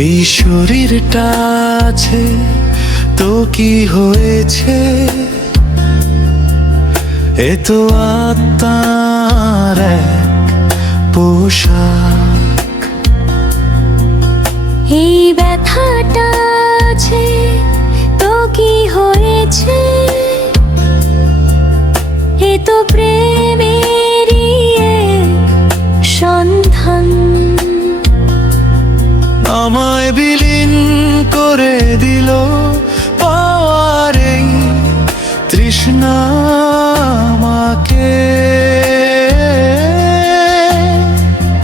এই শরীরটা আছে তো কি হয়েছে, এ তো আত্মার এক পোশাক। এই ব্যথাটা আছে তো কি হয়েছে, এ তো প্রেমেরই এক সন্ধান। আমায় বিলীন করে দিল পাওয়ার এই তৃষ্ণা আমাকে।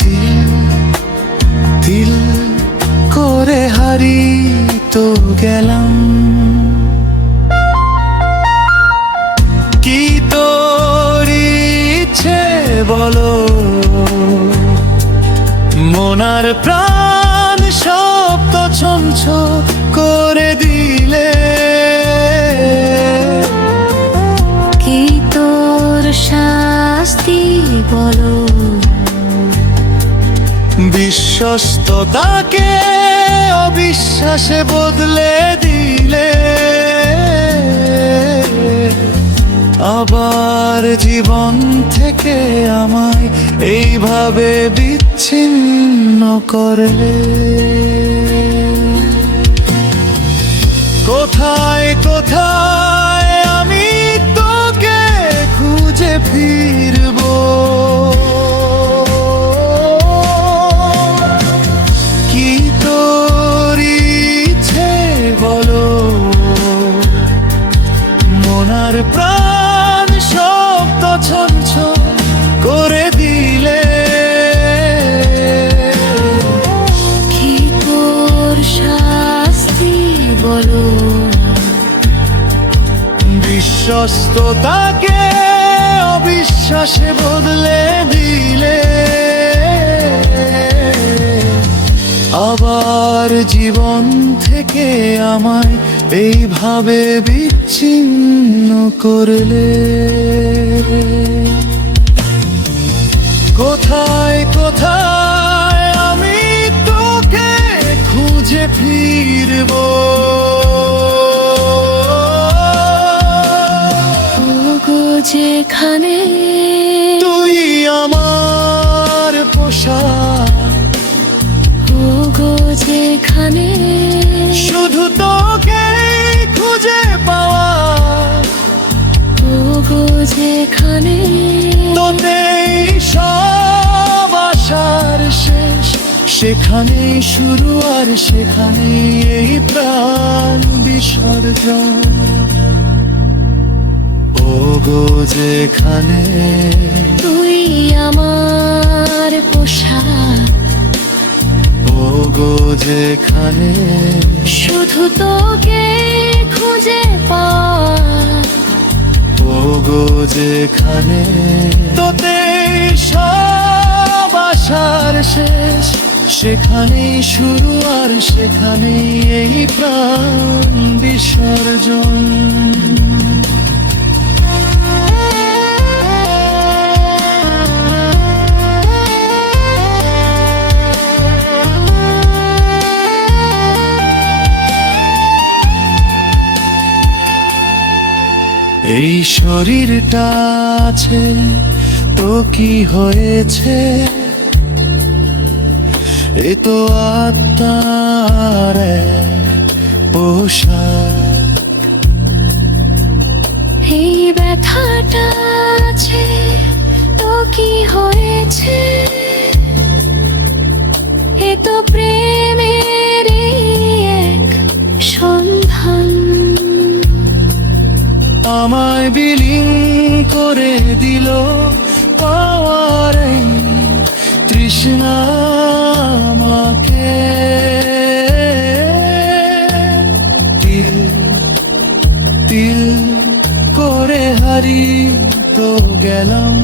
তিল তিল করে হারিয়ে গেলাম। কি তোর ইচ্ছে বলো, মনার প্রাণ সব তো ছঞ্ছ করে দিলে। কি তোর শাস্তি বলো, বিশ্বস্ততাকে অবিশ্বাসে বদলে দিলে। আবার জীবন থেকে আমায় এইভাবে বিচ্ছিন্ন করলে। কোথায় কোথায় আমি তোকে খুঁজে ফিরবো, কি তোর ইচ্ছে বলো, মনার প্রাণ সব তো ছঞ্ছ করে দিলে। কি তোর শাস্তি বলো, বিশ্বস্ততাকে অবিশ্বাসে বদলে দিলে। আবার জীবন থেকে আমায় এইভাবে বিচ্ছিন্ন করলে। কোথায় কোথায় আমি তোকে খুঁজে ফিরবো, ওগো যেখানে তুই আমার পোশাক। ওগো যেখানে শুধু তোকে খুঁজে পাওয়া, ওগো যেখানে তোতেই সব আশার শেষ। সেখানেই শুরু আর সেখানেই এই প্রাণ বিসর্জন। ওগো যেখানে তুই আমার পোশাক। ওগো যেখানে শুধু তোকে খুঁজে পাওয়া, ওগো যেখানে তোতেই সব আশার শেষ। সেখানেই শুরু আর সেখানেই এই প্রাণ বিসর্জন। এই শরীরটা আছে তো কি হয়েছে, এ তো আত্মার এক পোশাক। এই ব্যথাটা আছে তো কি হয়েছে, এ তো প্রেমেরই এক সন্ধান। আমায় বিলীন করে দিল পাওয়ার এই তৃষ্ণা আমাকে। তিল তিল করে হারিয়ে গেলাম।